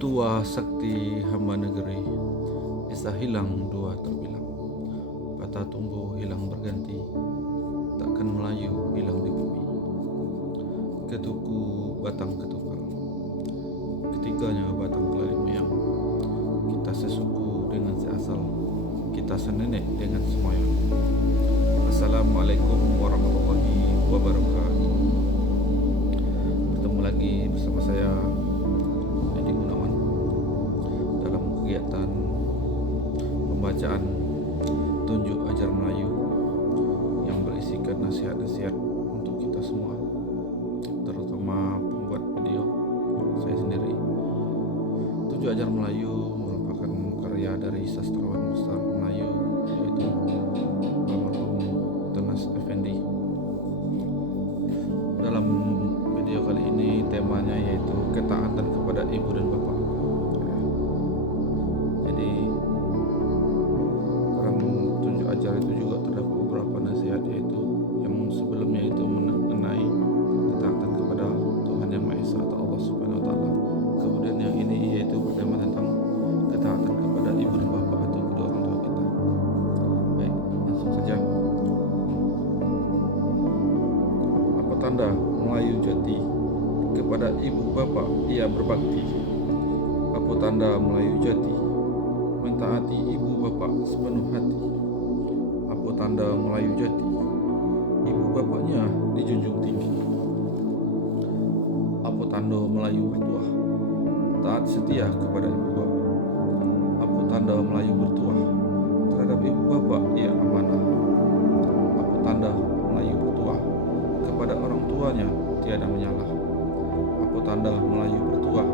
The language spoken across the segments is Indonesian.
Tua sakti hamba negeri, bisa hilang dua terbilang. Patah tumbuh hilang berganti, takkan Melayu hilang di bumi. Ketuku batang ketukar, ketiganya batang kelari moyang. Kita sesuku dengan seasal, kita senenek dengan semoyang. Assalamualaikum warahmatullahi wabarakatuh. Bertemu lagi bersama saya Edi Gunawan dalam kegiatan pembacaan Tunjuk Ajar Melayu yang berisikan nasihat-nasihat untuk kita semua, terutama pembuat video, saya sendiri. Tunjuk Ajar Melayu merupakan karya dari sastrawan besar Melayu, yaitu almarhum Tenas Effendi. Dalam video kali ini temanya yaitu ketaatan kepada ibu dan bapak. Jadi dalam Tunjuk Ajar itu juga terdapat beberapa nasihat, yaitu yang sebelumnya itu mengenai ketaatan kepada Tuhan Yang Maha Esa atau Allah Subhanahu Wa Taala. Kemudian yang ini yaitu bertema tentang ketaatan kepada ibu dan bapak atau kedua orang tua kita. Baik, langsung saja. Apa tanda Melayu jati? Kepada ibu bapak ia berbakti. Apa tanda Melayu jati? Mentaati ibu bapak sepenuh hati. Apa tanda Melayu jati? Ibu bapaknya dijunjung tinggi. Apa tanda Melayu bertuah? Taat setia kepada ibu bapak. Apa tanda Melayu bertuah? Terhadap ibu bapak ia amanah. Apa tanda Melayu bertuah? Kepada orang tuanya tiada menyalah. Apa tanda Melayu bertuah?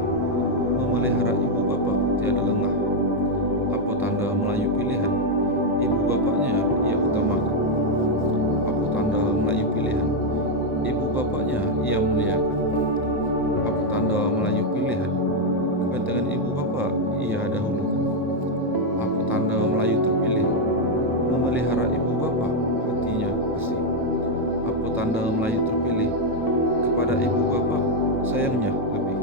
Memelihara ibu bapak tiada lengah. Apa tanda Melayu pilihan? Ibu bapaknya ia utamakan. Apa tanda Melayu pilihan? Ibu bapaknya ia muliakan. Apa tanda Melayu pilihan? Kepentingan ibu bapak ia dahulukan. Apa tanda Melayu terpilih? Memelihara ibu bapak hatinya bersih. Apa tanda Melayu terpilih? Kepada ibu bapak sayangnya lebih.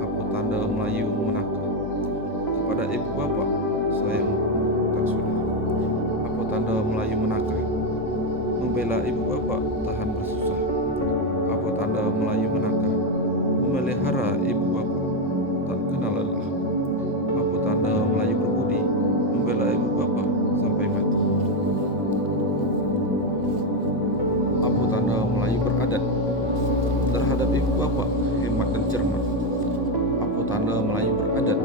Apa tanda Melayu menakal? Kepada ibu bapak sayang tak sudah. Apa tanda Melayu menakah? Membela ibu bapak tahan bersusah. Apa tanda Melayu menakah? Memelihara ibu bapak tak kenal lelah. Apa tanda Melayu berbudi? Membela ibu bapak sampai mati. Apa tanda Melayu beradat? Terhadap ibu bapak hemat dan cermat. Apa tanda Melayu beradat?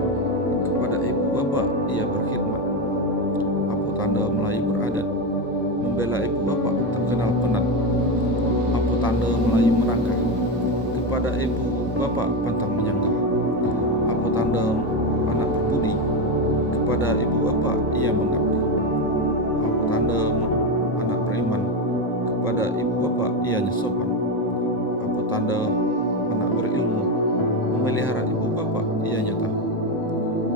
Kepada ibu bapak ia berkhidmat. Apa tanda Melayu beradat? Membela ibu bapak terkenal penat. Apa tanda Melayu merangkah? Kepada ibu bapak pantang menyanggah. Apa tanda anak berbudi? Kepada ibu bapak ia mengabdi. Apa tanda anak beriman? Kepada ibu bapak ia sopan. Apa tanda anak berilmu? Memelihara ibu bapak ia nyata.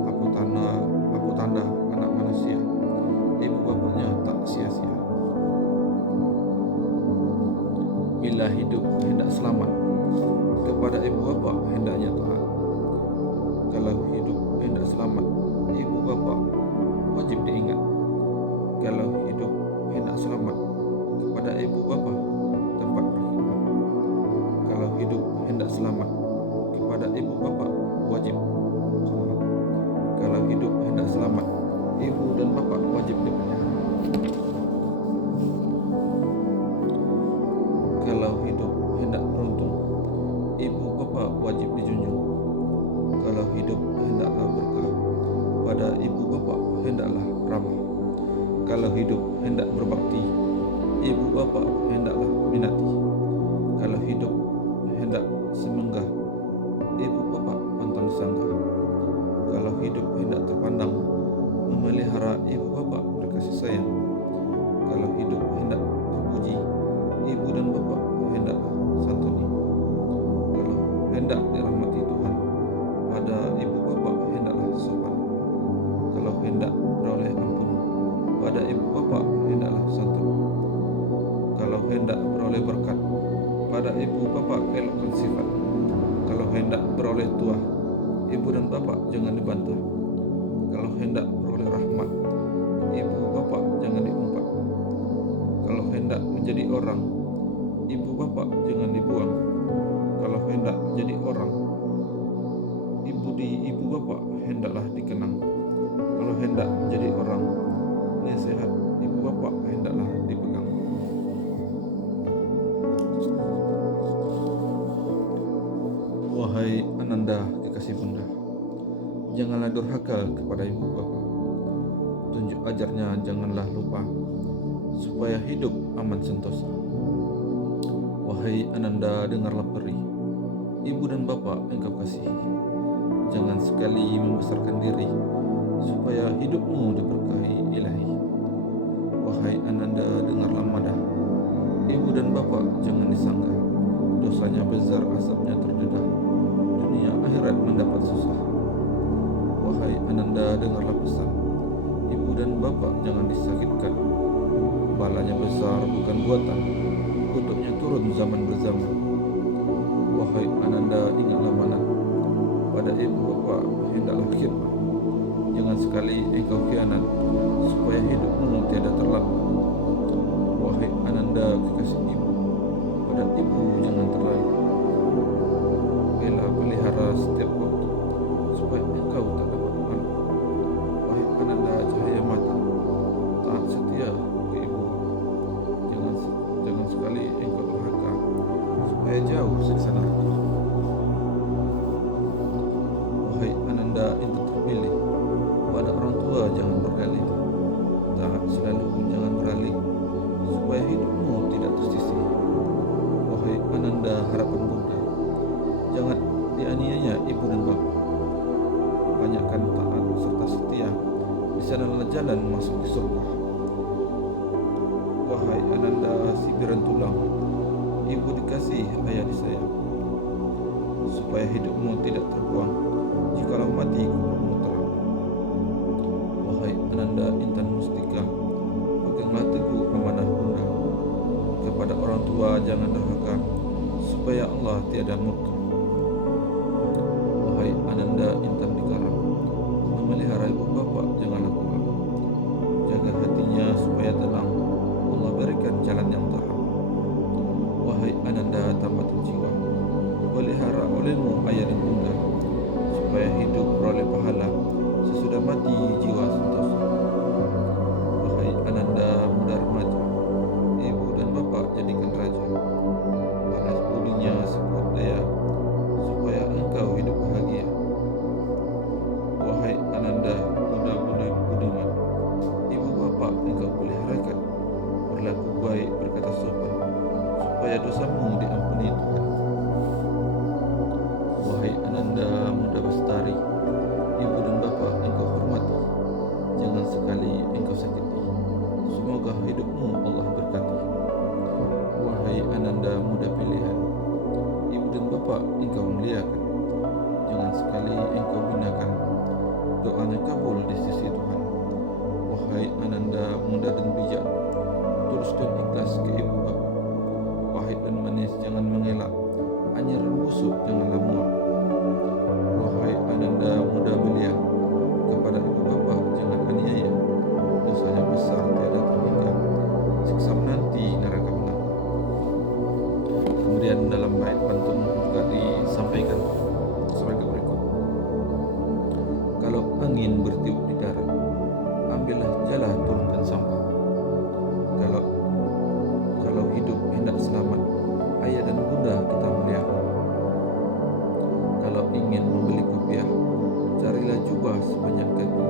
Apa tanda anak manusia? Ibu bapaknya tak sia-sia. Bila hidup hendak selamat, kepada ibu bapak hendaknya taat. Kalau hidup hendak selamat, ibu bapak wajib diingat. Kalau hidup hendak selamat, kepada ibu bapak tempat berkhidmat. Kalau hidup hendak selamat, kepada ibu bapak wajib hormat. Kalau hidup hendak selamat, ibu dan bapak wajib dipelihara. Kalau hidup hendak beruntung, ibu bapak wajib dijunjung. Kalau hidup hendaklah berkah, pada ibu bapak hendaklah ramah. Kalau hidup hendak berbakti, ibu bapak hendaklah minati. Kalau hidup hendak semenggah, ibu bapak pantang sanggah. Kalau hidup hendak terpandang, memelihara ibu bapak berkasih sayang. Kalau hidup hendak terpuji, ibu dan bapak hendaklah santuni. Kalau hendak dirahmati Tuhan, pada ibu bapak hendaklah sopan. Kalau hendak beroleh ampun, pada ibu bapak hendaklah santun. Kalau hendak beroleh berkat, pada ibu bapak elokkan sifat. Kalau hendak beroleh tuah, ibu dan bapak jangan dibantah. Kalau hendak beroleh rahmat, ibu bapak jangan diumpat. Kalau hendak menjadi orang, ibu bapak jangan dibuang. Kalau hendak menjadi orang, ibu bapak hendaklah dikenang. Kalau hendak menjadi orang, nasihat ibu bapak hendaklah dipegang. Wahai ananda kekasih bunda, janganlah durhaka kepada ibu bapa. Tunjuk ajarnya janganlah lupa, supaya hidup aman sentosa. Wahai ananda, dengarlah perih, ibu dan bapak engkau kasihi. Jangan sekali membesarkan diri, supaya hidupmu diberkahi ilahi. Wahai ananda, dengarlah madah, ibu dan bapak jangan disanggah. Dosanya besar, asapnya terdedah, dunia akhirat mendapat susah. Wahai ananda, dengarlah pesan, ibu dan bapak jangan disakitkan. Balanya besar bukan buatan, kutuknya turun zaman berzaman. Wahai ananda, ingatlah mana, pada ibu bapak hendaklah khidmat. Jangan sekali engkau khianat, supaya hidupmu tiada terlambat. Wahai ananda kekasih ibu, pada ibu jangan terlalu. Bela pelihara setiap waktu, supaya engkau tak dapat malu. Wahai ananda cahaya mata, taat setia ke ibu. Jangan sekali engkau durhaka, supaya jauh siksa neraka. Wahai ananda yang terpilih, pada orang tua jangan berdalih. Taat selalu, jangan beralih, supaya hidupmu tidak tersisih. Wahai ananda harapan bunda, jangan dianiaya ibu dan bapak. Banyakkan taat serta setia, di sanalah jalan masuk ke surga. Wahai ananda sibiran tulang, ibu dikasih, ayah disayang, supaya hidupmu tidak terbuang jikalau mati kuburmu terang. Wahai ananda intan mustika, peganglah teguh amanah bunda. Kepada orang tua jangan durhaka, supaya Allah tiada murka. Wahai ananda intan dikaram, memelihara ibu bapak janganlah kurang. Jaga hatinya supaya tenang, Allah berikan jalan yang terang. Wahai ananda tamatul jiwa, pelihara olehmu ayah dan bunda, supaya hidup beroleh pahala sesudah mati jiwa sentosa. Wahai ananda muda remaja, ibu dan bapak jadikan raja. Panas budinya sekuat daya, supaya engkau hidup bahagia. Wahai ananda muda budiman, ibu bapak engkau peliharakan, berlaku baik, berkata sopan, supaya dosamu diampuni Tuhan. Wahai ananda muda bestari, ibu dan bapak engkau hormati, jangan sekali engkau sakiti, semoga hidupmu Allah berkati. Wahai ananda muda pilihan, ibu dan bapak engkau muliakan, jangan sekali engkau binakan, doanya kabul di sisi Tuhan. Wahai ananda muda dan bijak, tulus dan ikhlas ke ibu bapak. Pahit dan manis jangan mengelak, anyir dan busuk janganlah muak. Wahai ananda muda belia, kepada ibu bapak jangan aniaya, dosanya besar tiada terhingga, siksa menanti neraka menanti. Kemudian dalam bait pantun juga disampaikan sebagai berikut. Kalau angin bertiup di darat, ambillah jala turunkan sampah. Kalau hidup hendak selamat, ayah dan bunda kita muliakan. Kalau ingin membeli kopiah, carilah jubah sebanyak kaki.